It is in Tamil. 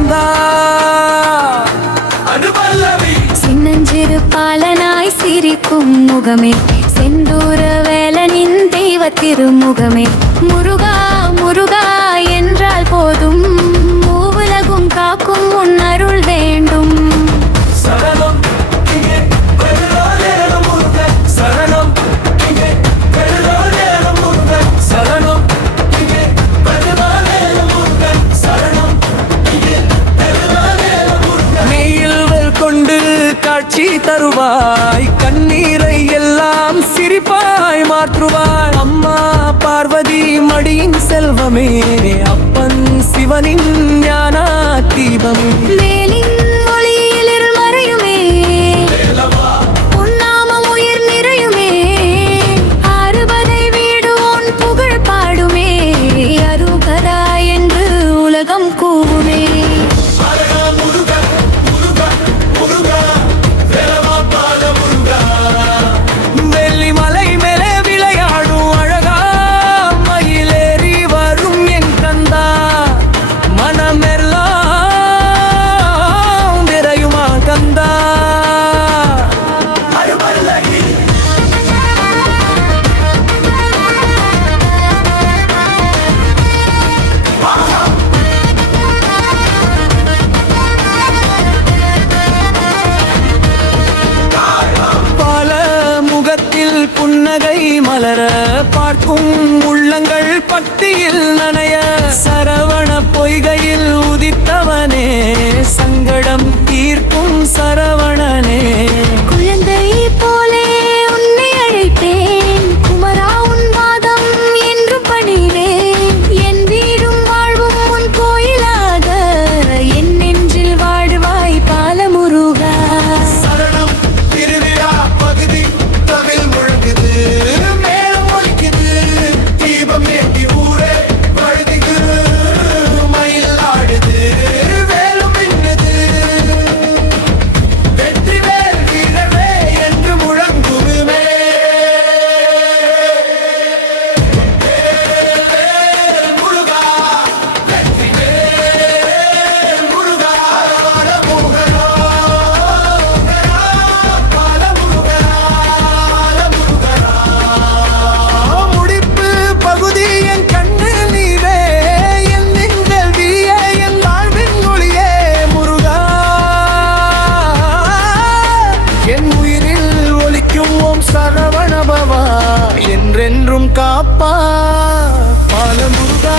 கந்தா. சின்னஞ்சிறு பாலனாய் சிரிக்கும் முகமே, செந்தூர வேலனின் தெய்வ திருமுகமே. முருகா முருகா என்றால் போதும், மூவுலகும் காக்கும் உன் அருள் வேண்டும். காட்சி தருவாய், கண்ணீரை எல்லாம் சிரிப்பாய் மாற்றுவாய். அம்மா பார்வதி மடியின் செல்வமே, அப்பன் சிவனின் ஞான தீபம். வேலின் ஒளியில் இருள் மறையுமே, உன்னாமம் உயிர் நிறையுமே. அறுபடை வீடு உன் புகழ் பாடுமே, அருகரா என்று உலகம் கூவுமே. புன்னகை மலர பார்க்கும் உள்ளங்கள் பக்தியில் நனைய, சரவண பொய்கையில் உதித்தவனே, சங்கடம் தீர்க்கும் சரவணனே. குழந்தை போலே உன்னை அழைப்பேன், குமரா உன் பாதம் என்று பணிவேன். என் வீடும் வாழ்வும் உன் கோயிலாக, என் நெஞ்சில் வாடுவாய் பாலமுருகா. சரணம் திருவிழா பகுதி தவில் முழங்குது, மேலும் ஒலிக்குது, தீபம் ஏற்றி ஊரே வழுதிக்கு, மயில் ஆடுது, வேலும் மின்னுது, வெற்றி வேல் வீரவே என்று முழங்குமே. முருகா வெற்றி வேல் முருகா, முடிப்பு பகுதி என் கண்ணு நீரே, என் நெஞ்சல் வீய என் வாழ்வின் ஒளியே. முருகா என் உயிரில் ஒலிக்கும் ஓம் சரவணபவா, என்றென்றும் காப்பா பாலமுருகா.